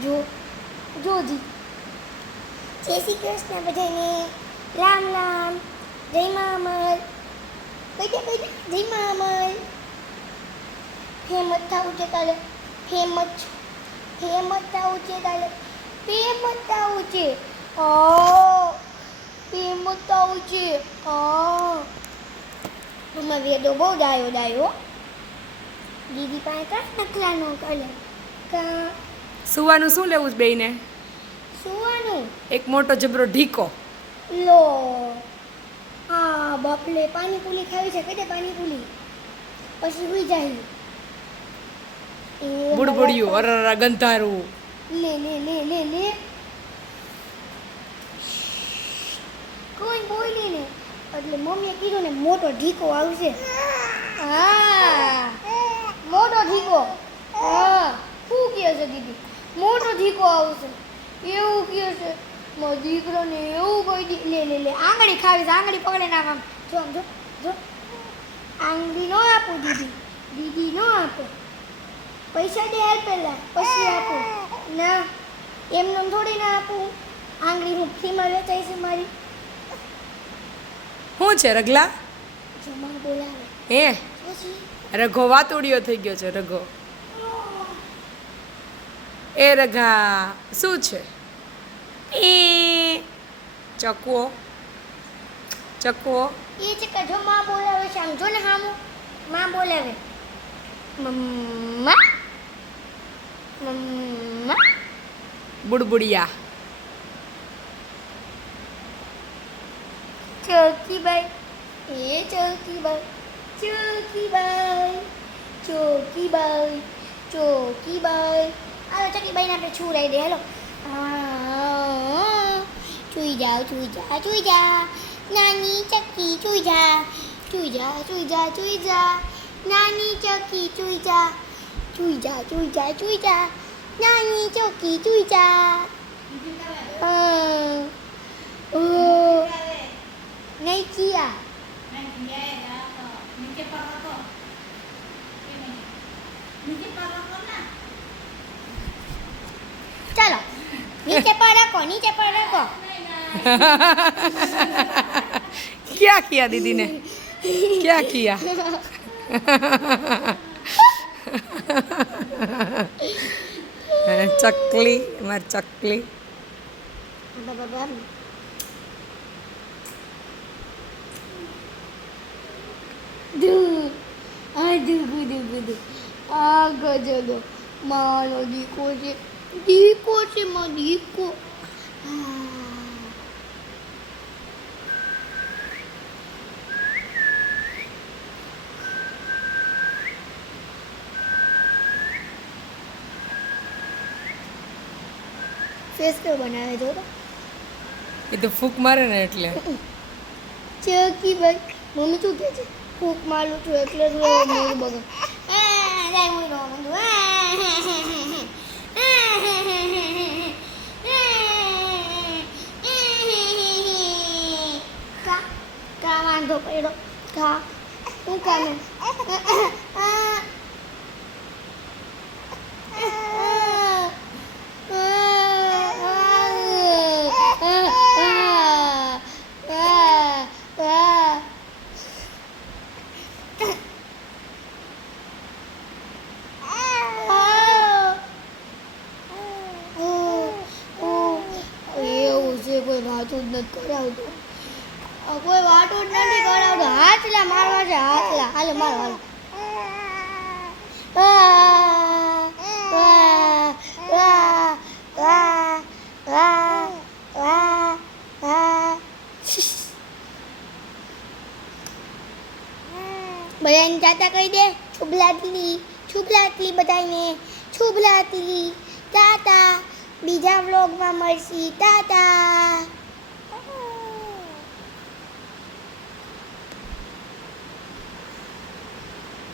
જો. જોજી જય શ્રી કૃષ્ણ બધાને. રામ રામ. જય મા અમર. કઈ કઈ જય મા અમર. ફેમસ થવું છે કાલે. ફેમસ હેમત થવું છે કાલે. ફેમસ થવું છે. ઓ ફેમસ થવું છે. ઓ તમારે વેદો બહુ ડાયો ડાયો. દીદી પાસે કાંઈ નકલાનો કાલે કા સુવાનું શું લેવું છે બેયને? સુવાનું. એક મોટો જબરો ઢીકો. લો. હા બાપલે પાણીપુરી ખાવી છે કઈ પાણીપુરી. પછી સુઈ જાય. બુડબુડિયું અરરા ગંધારું. લે લે લે લે લે. કોઈ બોલી ને? એટલે મમ્મીએ કીધું ને મોટો ઢીકો આવશે. હા. મોટો ઢીકો. હા. શું કહે છે દીદી? મોટો દીકો આવશે એવું કહે છે? મારો દીકરાને એવું કહી દી. લે લે લે આંગળી ખાવી છે. આંગળી પકડે ના આમ જો આમ. જો જો આંગળી ન આપું દીદી. દીદી ન આપો. પૈસા દે હાલ પહેલાં. પછી આપો. ના એમને થોડી ના આપું આંગળી હું ફ્રીમાં વેચાઈ છે મારી. શું છે રગલા જમા બોલાવે. હે? રઘો વાતુડિયો થઈ ગયો છે રઘો. એ રઘા શું છે? એ ચકવો. ચકવો. એ છે કે જો માં બોલાવે છે આમ જો ને હામો. માં બોલાવે. મમ્મા. મમ્મા. બુડબુડિયા. ચોકીબાઈ. એ ચોકીબાઈ. ચોકીબાઈ. ચોકીબાઈ. ચોકીબાઈ. હાલો ચોકીબાઈને આપણે છુરાઈ દે હાલો આ, ચૂઈ જાઓ ચૂઈ જા ચૂઈ જા નાની ચક્કી ચૂઈ જા ચૂઈ જા ચૂઈ જા ચૂઈ જા નાની ચક્કી ચૂઈ જા ચૂઈ જા ચૂઈ જા ચૂઈ જા નાની ચક્કી ચૂઈ જા હા ઓહ નહીં કિયા ચાલો નીચે પર રાખો નીચે પર રાખો. ક્યાં કિયા દીદીને? ક્યાં કિયા ચકલી મારી ચકલી. આ ગજલો મારો દીકો છે. દીકો છે મારો દીકો ફેસ કેવો બનાવે જો એ તો ફૂક મારે ને એટલે ચકી ભાઈ મમ્મી શું કહે છે ફૂક મારું છું એટલે જ મૂડ બગડ આ, જાય મૂડ બગડ. કા કા વાંધો પડ્યો કા હું કામે એવું છે કોઈ વાતું જ નથી કરાવતું આ કોઈ જ નથી કરાવતો. હાથલા મારવા છે હાથલા. હાલો મારો હાલો. બધાને ચાતા કહી દે છુબલાતલી છુબલાતલી બધાને છુબલાતલી ટાટા બીજા વ્લોગમાં મળશી. ટાટા